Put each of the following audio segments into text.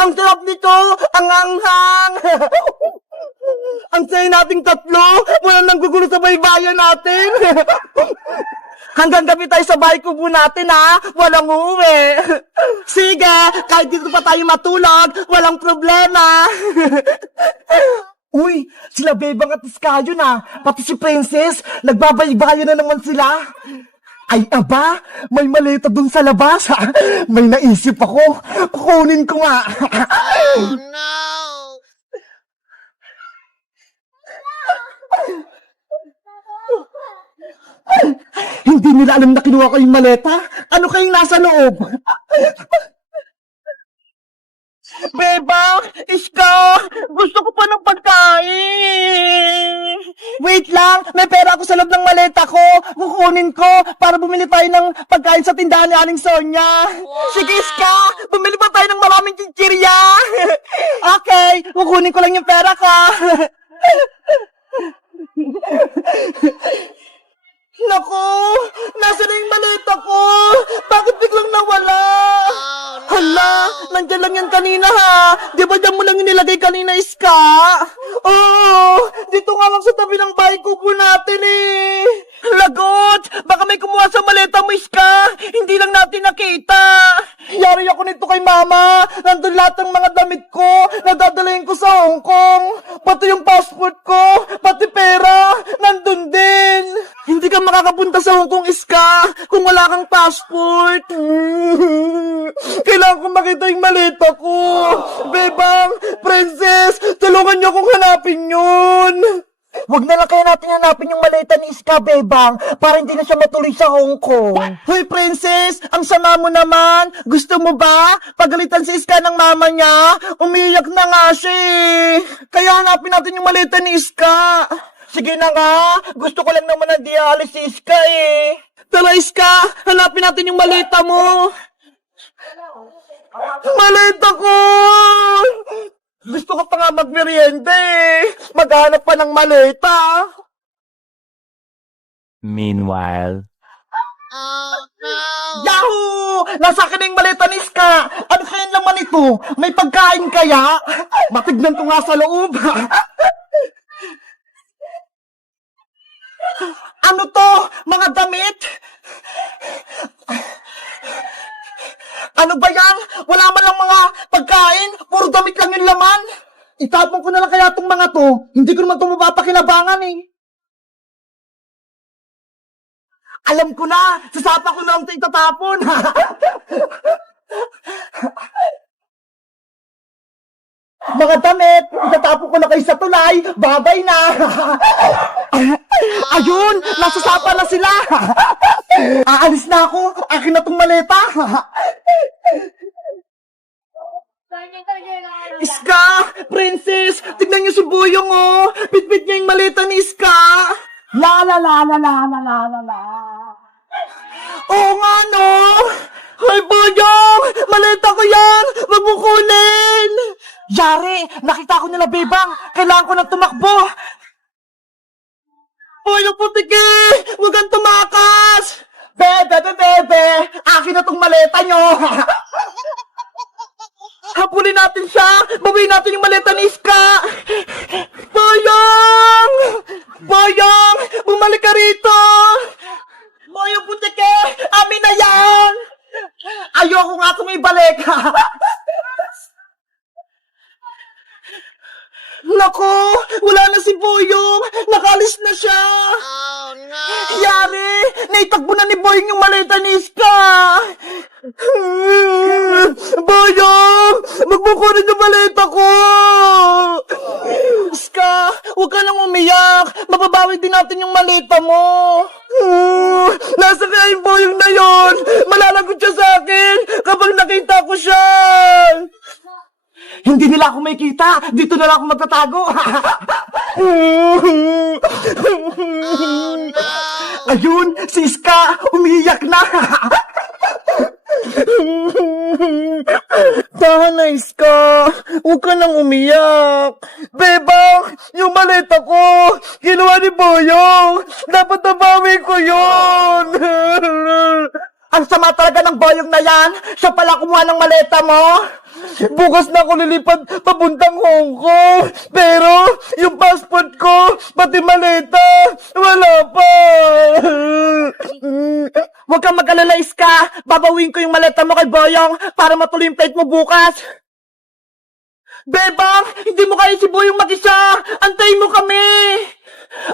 Ang sarap nito! Ang anghang! Ang saya nating tatlo! Walang nanggugulo sa baybayan natin! Hanggang gabi tayo sa bahay kubo natin, ha? Walang uuwi. Sige, kahit dito pa tayo matulog, walang problema. Uy, sila Bebang at Iskayo na. Pati si Princess, nagbabaybayan na naman sila. Ay, aba, may maleta dun sa labas. May naisip ako. Kukunin ko nga. Oh no! Hindi nila alam na kinuha ko yung maleta. Ano kayong nasa loob? Bebang! Iska! Gusto ko pa ng pagkain! Wait lang! May pera ako sa loob ng maleta ko! Kukunin ko para bumili tayo ng pagkain sa tindahan ni Aling Sonia! Sige, Iska! Bumili pa tayo ng maraming chichirya! Okay! Kukunin ko lang yung pera ko! Naku! Nasaan na yung maleta ko? Bakit biglang nawala? Oh no! Hala! Nandiyan lang yan kanina, ha? Di ba dyan mo lang yung nilagay kanina, Iska? Oo! Dito nga lang sa tabi ng bahay kubo natin, eh! Lagot! Baka may kumuha sa maleta mo, Iska! Hindi lang natin nakita! Yari ako nito kay Mama! Nandun lahat ng mga damit ko! Nadadalayin ko sa Hong Kong! Pati yung passport ko! Pati pera! Nandun din! Hindi ka makakapunta sa Hong Kong, Iska! Kung wala kang passport! Kailangan kong makita yung maleta ko! Bebang! Princess! Tulungan niyo akong hanapin yun! Huwag na lang kaya natin hanapin yung maleta ni Iska, Bebang, para hindi na siya matuloy sa Hong Kong. Hoy, Princess! Ang sama mo naman! Gusto mo ba? Pagalitan si Iska ng mama niya? Umiyak na nga siya, eh. Kaya hanapin natin yung maleta ni Iska. Sige na nga! Gusto ko lang naman na dialis si Iska, eh. Tara, Iska! Hanapin natin yung maleta mo! Maleta ko! Gusto ko pa nga magmerienda, eh. Maghanap pa ng maleta. Meanwhile. Oh no! Yahoo! Nasa akin na yung maleta ni Iska. Ano kaya naman ito? May pagkain kaya? Matignan ko nga sa loob. Ano to? Mga damit? Ano ba yan? Wala man lang mga pagkain? Puro damit lang yung laman? Itapon ko na lang kaya itong mga to. Hindi ko naman ito mapapakinabangan, eh. Alam ko na! Sasapa ko na lang ito itatapon! Mga damit! Itatapon ko na kayo sa tulay! Babay na! Ayun! Nasasapa na sila! Aalis na ako! Akin na tong maleta! Iska! Princess! Tignan niyo si Buyong, oh! Pitpit niya yung maleta ni Iska! La la la la la la la la la! Oo nga, no! Hoy, Buyong! Maleta ko yan! Wag mo kunin! Yari! Nakita ko nila, Bebang! Kailangan ko na tumakbo! Buyong putiki! Huwag kang tumakas! Bebe! Akin na tong maleta nyo! Habulin natin siya! Bawiin natin yung maleta ni Iska! Boyong! Boyong! Bumalik ka rito! Boyong putike! Amin na yan! Ayoko nga tumibalik! Naku! Wala na si Boyong! Nakalis na siya! Oh no! Yari! Naitagbo na ni Boyong yung maleta ni Iska! Boyong! Magbukunin yung maleta ko! Iska! Huwag ka nang umiyak! Mababawi din natin yung maleta mo! Nasa kaya yung Boyong na yon? Malalagot siya sa akin kapag nakita ko siya! Hindi nila ako makita! Dito na lang ako magtatago! Oh no! Ayun! Si Iska! Umiiyak na! Tahan na, Iska! Huwag ka nang umiyak! Bebang! Yung maleta ko! Kinuha ni Boyong! Dapat nabawi ko yun! Ang sama talaga ng boyong na yan. Siya pala kumuha ng maleta mo. Bukas na ako lilipad papuntang Hong Kong. Pero yung passport ko, pati maleta, wala pa. Huwag kang mag-alala, Iska. Babawin ko yung maleta mo kay Boyong para matuloy yung flight mo bukas. Bebang, hindi mo kaya si Boyong mag-isa. Antayin mo kami.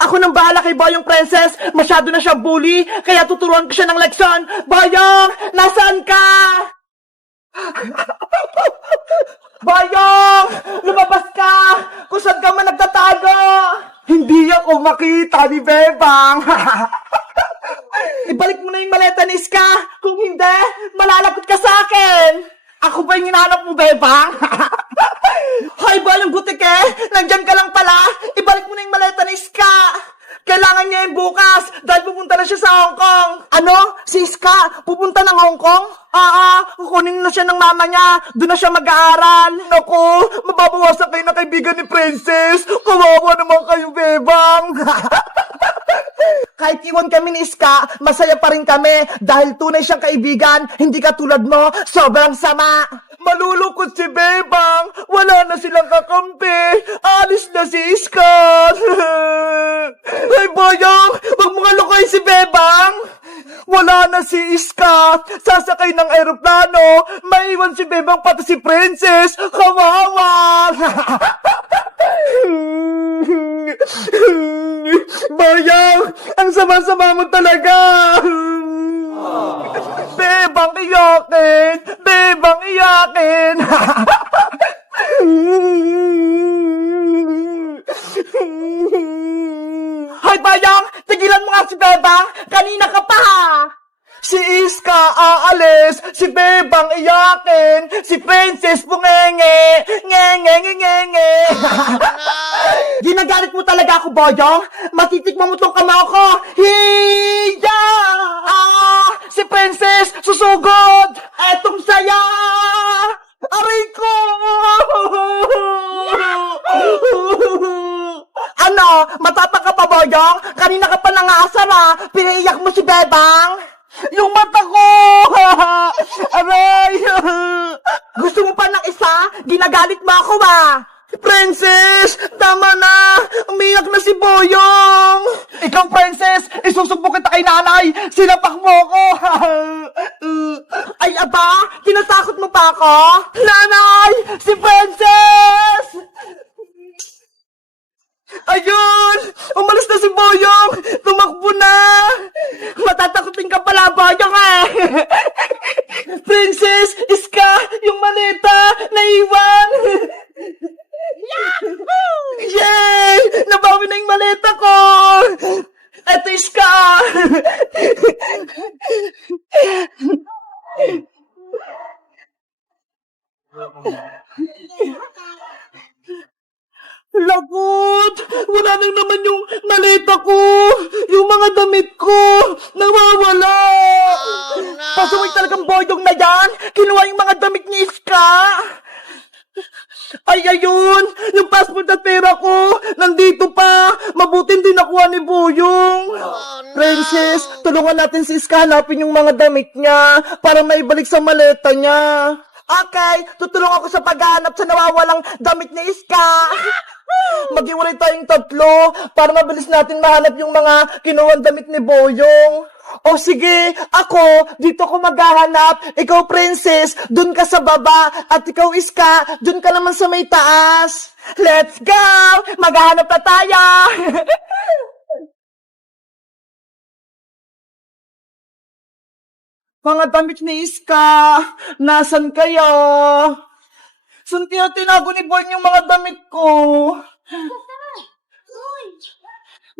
Ako nang bahala kay Boyong Princess. Masyado na siyang bully, kaya tuturuan ko siya ng leksyon. Boyong, nasaan ka? Boyong, lumabas ka. Kung saan ka man nagtatago. Hindi ako makita ni Bebang. Ibalik mo na yung maleta ni Iska. Kung hindi, malalagot ka sa akin. Ako ba yung hinahanap mo, Bebang? Hoy, Boyong Butike! Nandyan ka lang pala! Ibalik mo na yung maleta ni Iska! Kailangan niya yung bukas dahil pupunta na siya sa Hong Kong! Ano? Si Iska? Pupunta ng Hong Kong? Kukunin na siya ng mama niya. Doon na siya mag-aaral. Naku, mababawasan kayo na kaibigan ni Princess. Kawawa naman kayo, Bebang! Kahit iwan kami ni Iska, masaya pa rin kami dahil tunay siyang kaibigan, hindi katulad mo, sobrang sama. Malulungkot si Bebang, wala na silang kakampi, alis na si Iska. Ay Boyong, wag mo nga lukoy si Bebang. Wala na si Iska, sasakay ng aeroplano, maiwan si Bebang pati si Princess, kawawa. Boyong, ang sama-sama mo talaga. Bebang iyakin! Bebang iyakin! Hoy Boyong, tigilan mo nga si Bebang! Kanina ka pa ha! Si Iska aalis, si Bebang iyakin, si Princess bungenge, ngenge. Ginagalit mo talaga ako, Boyong? Matitikman mo tong kamao ko. Hiya! Si Princess, susugod! Etong saya! Aray ko! Ano? Matapang ka pa, Boyong? Kanina ka pa nangasar ha? Pinaiyak mo si Bebang? Yung mata ko! Aray! Gusto mo pa ng isa? Ginagalit mo ako ba? Princess! Tama na! Umiyak na si Boyong! Ikaw, Princess! Isusubok kita kay nanay! Sinapak mo ko! Ay, aba! Tinatakot mo pa ako? Nanay! Si Princess! Ayun! Umalis na si Boyong! Tumakbo na! Matatakotin ka pala, Boyong eh! Princess! Iska! Yung maleta! Naiwan! Yay! Nabawi na yung maleta ko! Eto, Iska! Lagot! Wala nang naman yung maleta ko! Yung mga damit ko! Nawawala! Oh, no. Pasaway talagang Boyong na yan! Kinuha yung mga damit ni Iska! Ay, ayun! Yung passport at pera ko! Nandito pa! Mabuti din nakuha ni Boyong! Oh, no. Princess, tulungan natin si Iska hanapin yung mga damit niya para maibalik sa maleta niya. Okay, tutulong ako sa paghahanap sa nawawalang damit ni Iska. Maghiwalay tayong tatlo para mabilis natin mahanap yung mga kinuwang damit ni Boyong. O sige, ako, dito ko maghahanap. Ikaw, Princess, dun ka sa baba. At ikaw, Iska, dun ka naman sa may taas. Let's go! Maghahanap na tayo! Mga damit ni Iska, nasan kaya? Saan kaya tinago ni Boy yung mga damit ko?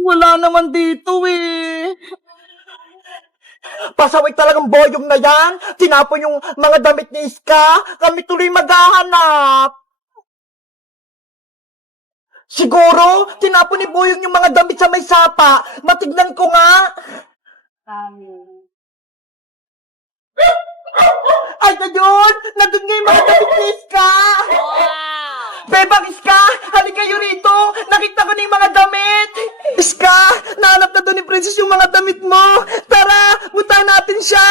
Wala naman dito eh. Pasaway talagang Boyong na yan. Tinapon yung mga damit ni Iska. Kami tuloy maghahanap. Siguro, tinapon ni Boyong yung mga damit sa may sapa. Matignan ko nga. Ay, ayun! Nandun nga yung mga damit ni Iska! Bebang Iska! Halika kayo rito! Nakita ko na yung mga damit! Iska! Nahanap na doon ni Princess yung mga damit mo! Tara! Punta natin siya!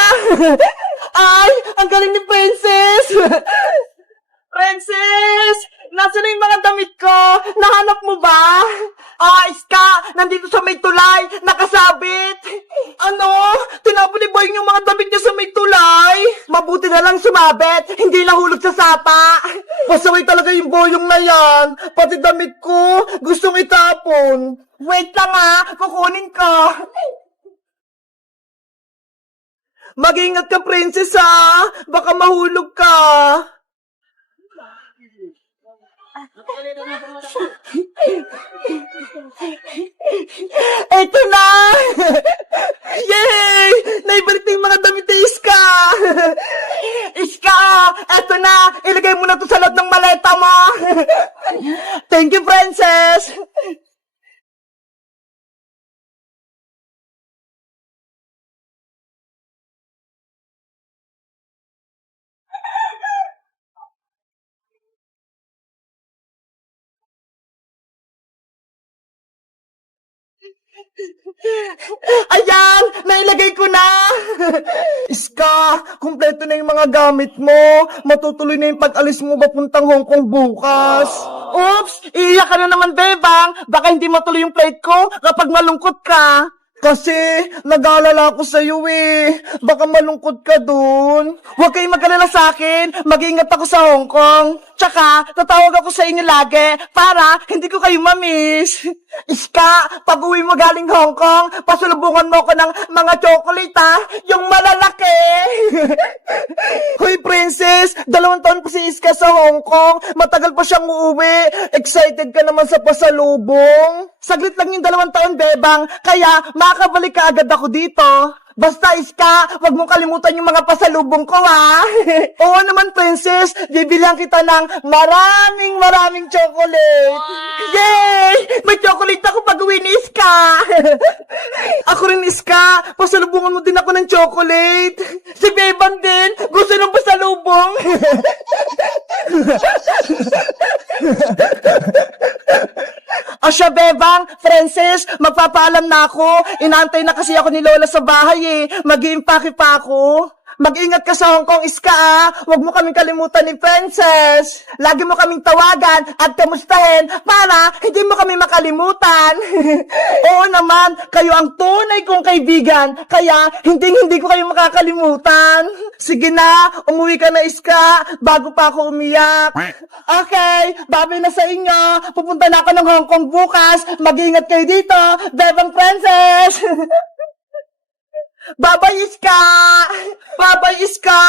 Ay, ang galing ni Princess! Princess! Nasaan na yung mga damit ko? Nahanap mo ba? Ah, Iska! Nandito sa may tulay! Nakasabit! Ano? Tinapon ni Boy yung mga damit niya sa may tulay? Mabuti na lang sumabit! Hindi nahulog sa sapa! Pasaway talaga yung boyong na yan! Pati damit ko! Gustong itapon! Wait lang kukunin ko! Mag-ingat ka, Princess Baka mahulog ka! Eto na! Yay! Naibalik na yung mga damit ni Iska! Iska! Eto na! Ilagay mo na to sa loob ng maleta mo! Thank you, Princess! Ayan! Nailagay ko na! Iska, kumpleto na yung mga gamit mo. Matutuloy na yung pag-alis mo papuntang Hong Kong bukas. Oops! Iiyak ka na naman, Bebang. Baka hindi matuloy yung flight ko kapag malungkot ka. Kasi, nag-aalala ako sa'yo Baka malungkot ka dun. Huwag kayong mag-alala sa'kin. Mag-iingat ako sa Hong Kong. Tsaka, tatawag ako sa inyo lagi para hindi ko kayo mamiss. Iska, pag uwi mo galing Hong Kong, pasulubungan mo ko ng mga chocolate yung malalaki. Hoy, Princess, 2 taon pa si Iska sa Hong Kong. Matagal pa siyang uuwi. Excited ka naman sa pasalubong. Saglit lang yung 2 taon, Bebang. Kaya, makakabalik ka agad ako dito. Basta, Iska, wag mong kalimutan yung mga pasalubong ko, Oo naman, Princess. Bibilihan kita ng maraming chocolate. Yay! May chocolate ako pag uwi ni Iska. Ako rin, Iska. Pasalubungan mo din ako ng chocolate. Si Bebang din. Gusto ng pasalubong. Asya, Bebang, Princess, magpapaalam na ako. Inaantay na kasi ako ni Lola sa bahay Mag-iimpake pa ako. Mag-ingat ka sa Hong Kong, Iska Huwag mo kaming kalimutan ni Princess. Lagi mo kaming tawagan at kamustahin para hindi mo kami makalimutan. Oo naman, kayo ang tunay kong kaibigan. Kaya hindi ko kayo makakalimutan. Sige na, umuwi ka na, Iska bago pa ako umiyak. Okay, babay na sa inyo. Pupunta na ako ng Hong Kong bukas. Mag-ingat kayo dito, Bebang Princess. Bye-bye, Iska! Bye-bye, Iska!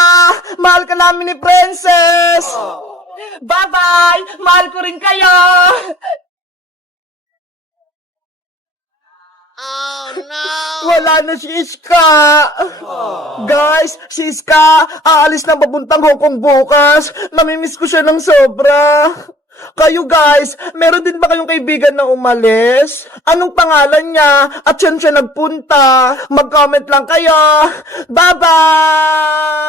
Mahal ka namin ni Princess! Bye-bye! Mahal ko rin kayo! Oh no! Wala na si Iska! Guys, si Iska, aalis na papuntang Hong Kong bukas. Namimiss ko siya ng sobra. Kayo guys, meron din ba kayong kaibigan na umalis? Anong pangalan niya? At saan siya nagpunta? Mag-comment lang kayo. Bye-bye!